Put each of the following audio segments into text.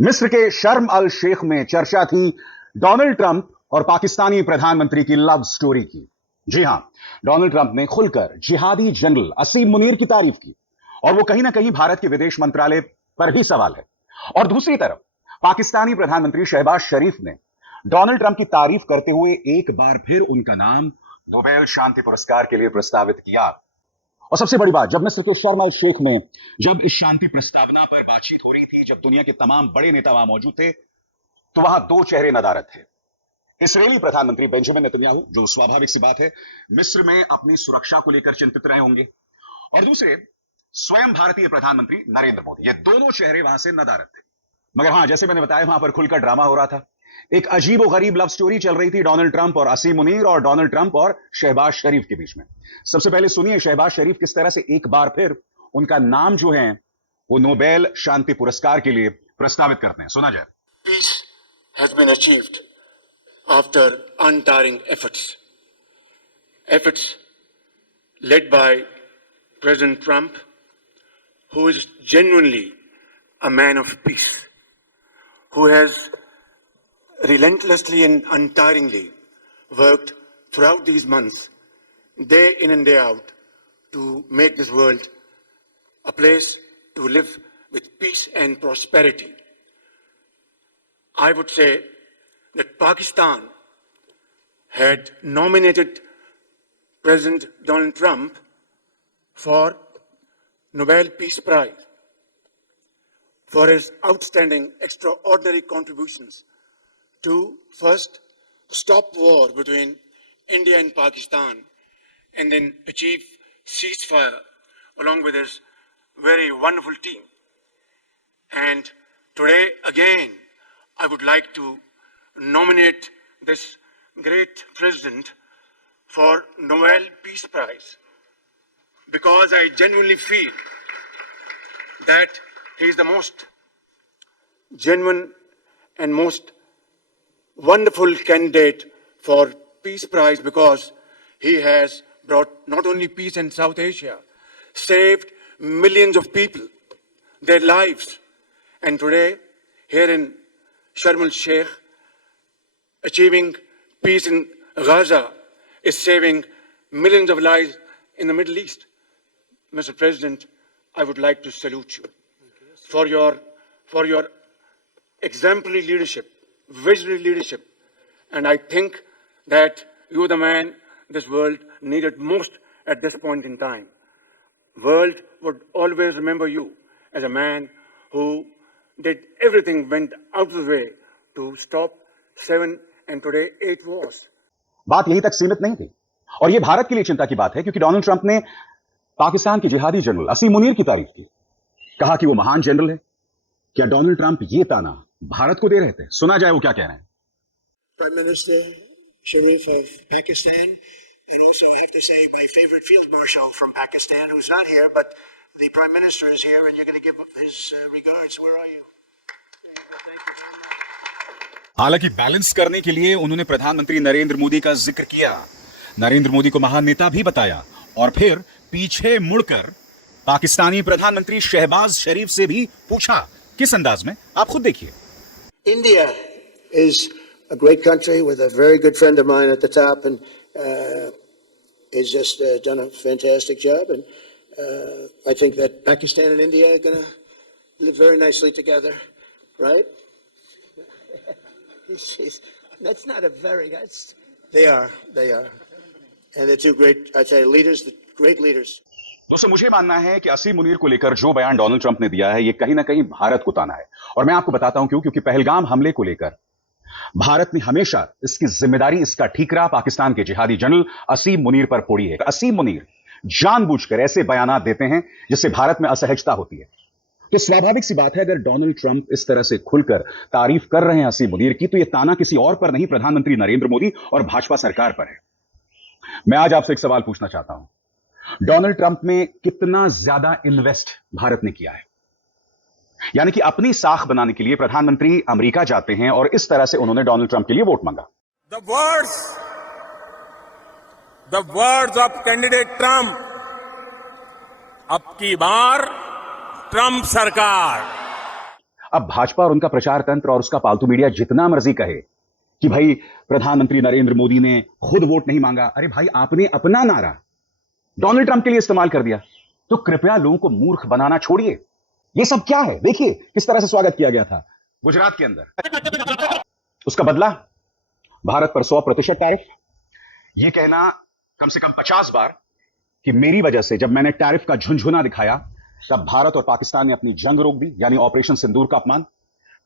मिस्र के शर्म अल शेख में चर्चा थी डोनाल्ड ट्रंप और पाकिस्तानी प्रधानमंत्री की लव स्टोरी की। जी हां, डोनाल्ड ट्रंप ने खुलकर जिहादी जनरल असीम मुनीर की तारीफ की और वो कहीं ना कहीं भारत के विदेश मंत्रालय पर भी सवाल है। और दूसरी तरफ पाकिस्तानी प्रधानमंत्री शहबाज शरीफ ने डोनाल्ड ट्रंप की तारीफ करते हुए एक बार फिर उनका नाम नोबेल शांति पुरस्कार के लिए प्रस्तावित किया। और सबसे बड़ी बात, जब मिस्र के शर्म अल शेख में जब इस शांति प्रस्तावना पर बातचीत हो रही थी, जब दुनिया के तमाम बड़े नेता वहां मौजूद थे, तो वहां दो चेहरे नदारद थे। इसराइली प्रधानमंत्री बेंजामिन नेतन्याहू, जो स्वाभाविक सी बात है मिस्र में अपनी सुरक्षा को लेकर चिंतित रहे होंगे, और दूसरे स्वयं भारतीय प्रधानमंत्री नरेंद्र मोदी। ये दोनों चेहरे वहां से नदारद थे। मगर हां, जैसे मैंने बताया, वहां पर खुलकर ड्रामा हो रहा था। एक अजीब और गरीब लव स्टोरी चल रही थी डोनाल्ड ट्रंप और असीम मुनीर, और डोनाल्ड ट्रंप और शहबाज शरीफ के बीच में। सबसे पहले सुनिए शहबाज शरीफ किस तरह से एक बार फिर उनका नाम जो है वो नोबेल शांति पुरस्कार के लिए प्रस्तावित करते हैं। सुना जाए। Peace has been achieved after untiring efforts led by President Trump, who is genuinely a man of peace, who has relentlessly and untiringly worked throughout these months, day in and day out, to make this world a place to live with peace and prosperity. I would say that Pakistan had nominated President Donald Trump for Nobel Peace Prize for his outstanding, extraordinary contributions to first stop war between India and Pakistan and then achieve ceasefire along with his very wonderful team. And today again, I would like to nominate this great president for Nobel Peace Prize because I genuinely feel that he is the most genuine and most wonderful candidate for Peace Prize because he has brought not only peace in South Asia, saved millions of people, their lives, and today here in Sharm el Sheikh, achieving peace in Gaza is saving millions of lives in the Middle East. Mr. President, I would like to salute you for your exemplary leadership, visionary leadership, and I think that you are the man this world needed most at this point in time. World would always remember you as a man who did everything, went out of his way to stop 7 and today 8 wars. बात यहीं तक सीमित नहीं थी, और यह भारत के लिए चिंता की बात है, क्योंकि डोनाल्ड ट्रंप ने पाकिस्तान के जिहादी जनरल असीम मुनीर की तारीफ की, कहा कि वो महान जनरल है। क्या डोनाल्ड ट्रंप ये ताना भारत को दे रहे थे? सुना जाए वो क्या कह रहे हैं। Prime Minister Sharif of Pakistan, and also I have to say my favorite field marshal from Pakistan, who's not here, but the Prime Minister is here, and you're going to give his regards. Where are you? हालांकि balance करने के लिए उन्होंने प्रधानमंत्री नरेंद्र मोदी का जिक्र किया, नरेंद्र मोदी को महान नेता भी बताया, और फिर पीछे मुड़कर पाकिस्तानी प्रधानमंत्री शहबाज शरीफ से भी पूछा। किस अंदाज में, आप खुद देखिए। India is a great country with a very good friend of mine at the top, and he's just done a fantastic job. And I think that Pakistan and India are going to live very nicely together, right? That's not a very. They are, and they're two great. I tell you, leaders, great leaders. दोस्तों, मुझे मानना है कि असीम मुनीर को लेकर जो बयान Donald Trump ने दिया है, ये कहीं ना कहीं भारत को ताना है, और मैं आपको बताता हूं क्यों। क्योंकि पहलगाम हमले को लेकर भारत ने हमेशा इसकी जिम्मेदारी, इसका ठीकरा पाकिस्तान के जिहादी जनरल असीम मुनीर पर फोड़ी है। असीम मुनीर जानबूझकर ऐसे बयानात देते हैं जिससे भारत में असहजता होती है। तो स्वाभाविक सी बात है, अगर डोनाल्ड ट्रंप इस तरह से खुलकर तारीफ कर रहे हैं असीम मुनीर की, तो यह ताना किसी और पर नहीं, प्रधानमंत्री नरेंद्र मोदी और भाजपा सरकार पर है। मैं आज आपसे एक सवाल पूछना चाहता हूं, डोनाल्ड ट्रंप में कितना ज्यादा इन्वेस्ट भारत ने किया है? यानी कि अपनी साख बनाने के लिए प्रधानमंत्री अमेरिका जाते हैं और इस तरह से उन्होंने डोनाल्ड ट्रंप के लिए वोट मांगा। The words of candidate Trump, अब की बार ट्रंप सरकार। अब भाजपा और उनका प्रचार तंत्र और उसका पालतू मीडिया जितना मर्जी कहे कि भाई प्रधानमंत्री नरेंद्र मोदी ने खुद वोट नहीं मांगा, अरे भाई आपने अपना नारा डोनाल्ड ट्रंप के लिए इस्तेमाल कर दिया, तो कृपया लोगों को मूर्ख बनाना छोड़िए। यह सब क्या है? देखिए किस तरह से स्वागत किया गया था गुजरात के अंदर। उसका बदला भारत पर 100% टैरिफ। यह कहना कम से कम 50 बार कि मेरी वजह से जब मैंने टैरिफ का झुनझुना दिखाया तब भारत और पाकिस्तान ने अपनी जंग रोक दी, यानी ऑपरेशन सिंदूर का अपमान।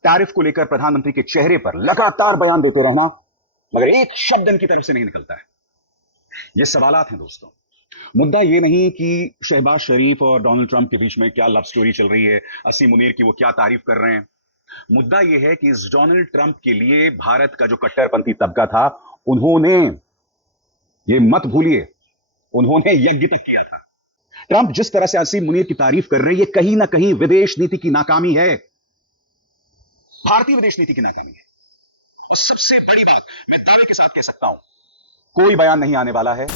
टैरिफ को लेकर प्रधानमंत्री के चेहरे पर लगातार बयान देते रहना, मगर एक शब्द इनकी तरफ से नहीं निकलता है। ये सवालात हैं दोस्तों। मुद्दा ये नहीं कि शहबाज शरीफ और डोनाल्ड ट्रंप के बीच में क्या लव स्टोरी चल रही है, असीम मुनीर की वो क्या तारीफ कर रहे हैं। मुद्दा यह है कि इस डोनाल्ड ट्रंप के लिए भारत का जो कट्टरपंथी तबका था, उन्होंने, ये मत भूलिए, उन्होंने यज्ञ तक किया था। ट्रंप जिस तरह से असीम मुनीर की तारीफ कर रहे हैं, ये कहीं ना कहीं विदेश नीति की नाकामी है, भारतीय विदेश नीति की नाकामी है। सबसे बड़ी बात मैं दावे के साथ कह सकता हूं, कोई बयान नहीं आने वाला है।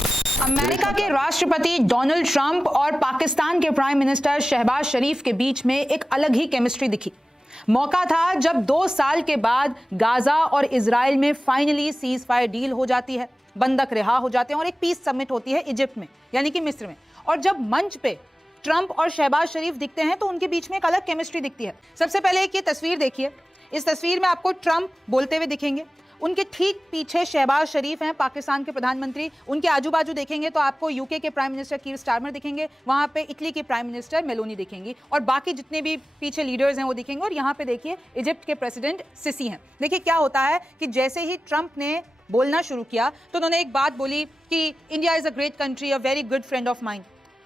अमेरिका के राष्ट्रपति डोनाल्ड ट्रंप और पाकिस्तान के प्राइम मिनिस्टर शहबाज शरीफ के बीच में एक अलग ही केमिस्ट्री दिखी। मौका था जब 2 साल के बाद गाजा और इजराइल में फाइनली सीज फायर डील हो जाती है, बंधक रिहा हो जाते हैं और एक पीस समिट होती है इजिप्ट में, यानी कि मिस्र में। और जब मंच पे ट्रंप और शहबाज शरीफ दिखते हैं तो उनके बीच में एक अलग केमिस्ट्री दिखती है। सबसे पहले एक ये तस्वीर देखिए। इस तस्वीर में आपको ट्रंप बोलते हुए दिखेंगे, उनके ठीक पीछे शहबाज शरीफ हैं, पाकिस्तान के प्रधानमंत्री। उनके आजू बाजू देखेंगे तो आपको यूके के प्राइम मिनिस्टर कीर स्टारमर दिखेंगे, वहां पे इटली की प्राइम मिनिस्टर मेलोनी दिखेंगी और बाकी जितने भी पीछे लीडर्स हैं वो दिखेंगे। और यहाँ पे देखिए इजिप्ट के प्रेसिडेंट सिसी हैं। देखिए क्या होता है कि जैसे ही ट्रंप ने बोलना शुरू किया तो उन्होंने एक बात बोली कि India is a great country, a very good friend of mine,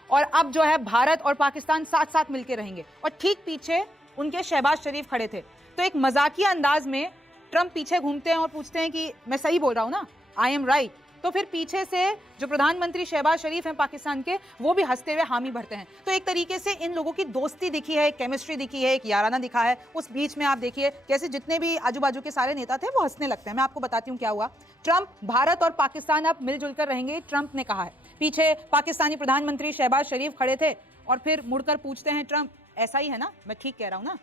और अब जो है भारत और पाकिस्तान साथ साथ मिलकर रहेंगे। और ठीक पीछे उनके शहबाज शरीफ खड़े थे। तो एक मजाकिया अंदाज में ट्रंप पीछे घूमते हैं और पूछते हैं कि मैं सही बोल रहा हूं ना, आई एम राइट। तो फिर पीछे से जो प्रधानमंत्री शहबाज शरीफ हैं पाकिस्तान के, वो भी हंसते हुए हामी भरते हैं। तो एक तरीके से इन लोगों की दोस्ती दिखी है, केमिस्ट्री दिखी है, एक याराना दिखा है। उस बीच में आप देखिए कैसे जितने भी आजू बाजू के सारे नेता थे वो हंसने लगते हैं। मैं आपको बताती हूँ क्या हुआ। ट्रंप, भारत और पाकिस्तान अब मिलजुल कर रहेंगे, ट्रंप ने कहा है। पीछे पाकिस्तानी प्रधानमंत्री शहबाज शरीफ खड़े थे और फिर मुड़कर पूछते हैं ट्रंप, ऐसा ही है ना, मैं ठीक कह रहा हूं ना?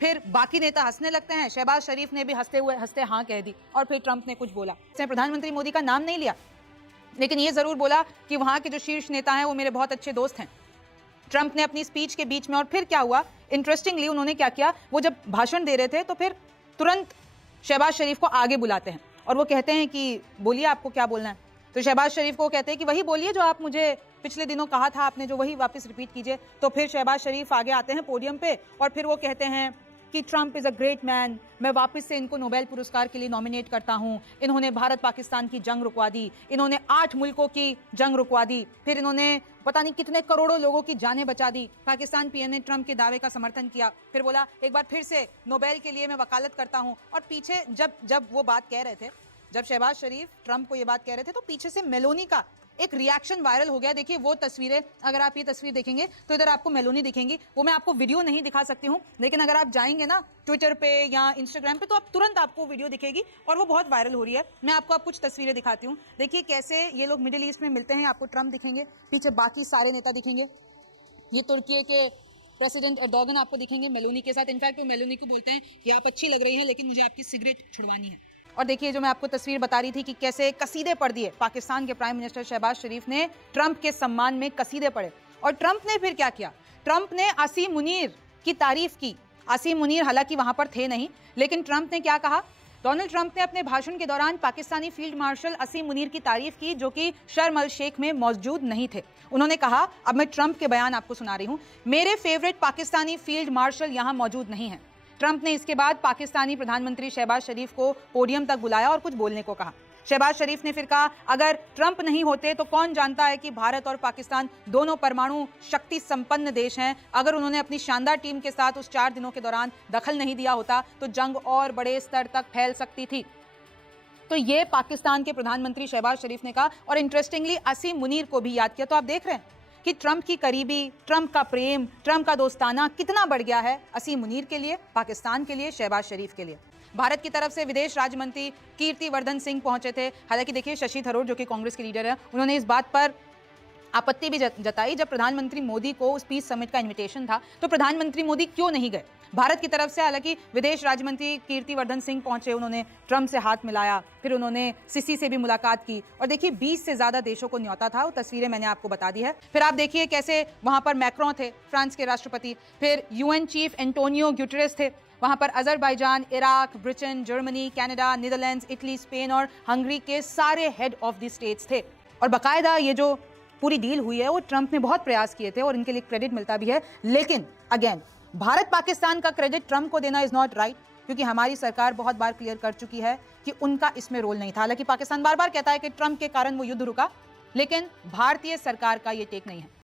फिर बाकी नेता हंसने लगते हैं। शहबाज शरीफ ने भी हंसते हाँ कह दी और फिर ट्रंप ने कुछ बोला। उसने प्रधानमंत्री मोदी का नाम नहीं लिया, लेकिन ये जरूर बोला कि वहां के जो शीर्ष नेता हैं वो मेरे बहुत अच्छे दोस्त हैं। ट्रंप ने अपनी स्पीच के बीच में, और फिर क्या हुआ, इंटरेस्टिंगली उन्होंने क्या किया, वो जब भाषण दे रहे थे तो फिर तुरंत शहबाज शरीफ को आगे बुलाते हैं और वो कहते हैं कि बोलिए आपको क्या बोलना है। तो शहबाज शरीफ को कहते हैं कि वही बोलिए जो आप मुझे पिछले दिनों कहा था आपने, जो वही वापस रिपीट कीजिए। तो फिर शहबाज शरीफ आगे आते हैं पोडियम पे और फिर वो कहते हैं कि Trump is a great man, मैं वापस से इनको नोबेल पुरस्कार के लिए नॉमिनेट करता हूं। इन्होंने भारत पाकिस्तान की जंग रुकवा दी, इन्होंने 8 मुल्कों की जंग रुकवा दी, फिर इन्होंने पता नहीं कितने करोड़ों लोगों की जानें बचा दी। पाकिस्तान पीएम ने ट्रंप के दावे का समर्थन किया, फिर बोला एक बार फिर से नोबेल के लिए मैं वकालत करता हूं। और पीछे जब वो बात कह रहे थे, जब शहबाज शरीफ ट्रंप को ये बात कह रहे थे, तो पीछे से मेलोनी का एक रिएक्शन वायरल हो गया। देखिए वो तस्वीरें, अगर आप ये तस्वीर देखेंगे तो इधर आपको मेलोनी दिखेंगी। वो मैं आपको वीडियो नहीं दिखा सकती हूँ, लेकिन अगर आप जाएंगे ना ट्विटर पे या इंस्टाग्राम पे तो आप तुरंत आपको वीडियो दिखेगी और वो बहुत वायरल हो रही है। मैं आपको अब कुछ तस्वीरें दिखाती हूँ। देखिए कैसे ये लोग मिडिल ईस्ट में मिलते हैं। आपको ट्रंप दिखेंगे, पीछे बाकी सारे नेता दिखेंगे। ये तुर्की के प्रेसिडेंट एर्दोगन आपको दिखेंगे मेलोनी के साथ। इनफैक्ट वो मेलोनी को बोलते हैं कि आप अच्छी लग रही हैं, लेकिन मुझे आपकी सिगरेट छुड़वानी है। और देखिए जो मैं आपको तस्वीर बता रही थी कि कैसे कसीदे पढ़ दिए पाकिस्तान के प्राइम मिनिस्टर शहबाज शरीफ ने, ट्रंप के सम्मान में कसीदे पढ़े। और ट्रंप ने फिर क्या किया, ट्रंप ने असीम मुनीर की तारीफ की। असीम मुनीर हालांकि वहां पर थे नहीं, लेकिन ट्रंप ने क्या कहा, डोनाल्ड ट्रंप ने अपने भाषण के दौरान पाकिस्तानी फील्ड मार्शल असीम मुनीर की तारीफ की, जो कि शर्म अल शेख में मौजूद नहीं थे। उन्होंने कहा, अब मैं ट्रंप के बयान आपको सुना रही हूं, मेरे फेवरेट पाकिस्तानी फील्ड मार्शल यहां मौजूद नहीं है। ट्रंप ने इसके बाद पाकिस्तानी प्रधानमंत्री शहबाज शरीफ को पोडियम तक बुलाया और कुछ बोलने को कहा। शहबाज शरीफ ने फिर कहा, अगर ट्रंप नहीं होते तो कौन जानता है कि भारत और पाकिस्तान दोनों परमाणु शक्ति संपन्न देश हैं। अगर उन्होंने अपनी शानदार टीम के साथ उस 4 दिनों के दौरान दखल नहीं दिया होता तो जंग और बड़े स्तर तक फैल सकती थी। तो ये पाकिस्तान के प्रधानमंत्री शहबाज शरीफ ने कहा। और इंटरेस्टिंगली असीम मुनीर को भी याद किया। तो आप देख रहे हैं कि ट्रंप की करीबी, ट्रंप का प्रेम, ट्रंप का दोस्ताना कितना बढ़ गया है असीम मुनीर के लिए, पाकिस्तान के लिए, शहबाज शरीफ के लिए। भारत की तरफ से विदेश राज्य मंत्री कीर्ति वर्धन सिंह पहुंचे थे। हालांकि देखिए शशि थरूर जो कि कांग्रेस के लीडर हैं, उन्होंने इस बात पर आपत्ति भी जताई। जब प्रधानमंत्री मोदी को उस पीस समिट का इनविटेशन था तो प्रधानमंत्री मोदी क्यों नहीं गए? भारत की तरफ से हालांकि विदेश राज्य मंत्री कीर्तिवर्धन सिंह पहुंचे, उन्होंने ट्रंप से हाथ मिलाया, फिर उन्होंने सीसी से भी मुलाकात की और देखिए 20 से ज्यादा देशों को न्योता था। वो तस्वीरें मैंने आपको बता दी है। फिर आप देखिए कैसे वहां पर मैक्रों थे, फ्रांस के राष्ट्रपति, फिर यूएन चीफ एंटोनियो ग्यूटेरेस थे, वहां पर Azerbaijan, Iraq, Britain, Germany, Canada, Netherlands, Italy, Spain और हंगरी के सारे हेड ऑफ द स्टेट्स थे। और बाकायदा ये जो पूरी डील हुई है वो ट्रंप ने बहुत प्रयास किए थे और इनके लिए क्रेडिट मिलता भी है। लेकिन अगेन भारत पाकिस्तान का क्रेडिट ट्रंप को देना इज नॉट राइट, क्योंकि हमारी सरकार बहुत बार क्लियर कर चुकी है कि उनका इसमें रोल नहीं था। हालांकि पाकिस्तान बार बार कहता है कि ट्रंप के कारण वो युद्ध रुका, लेकिन भारतीय सरकार का ये टेक नहीं है।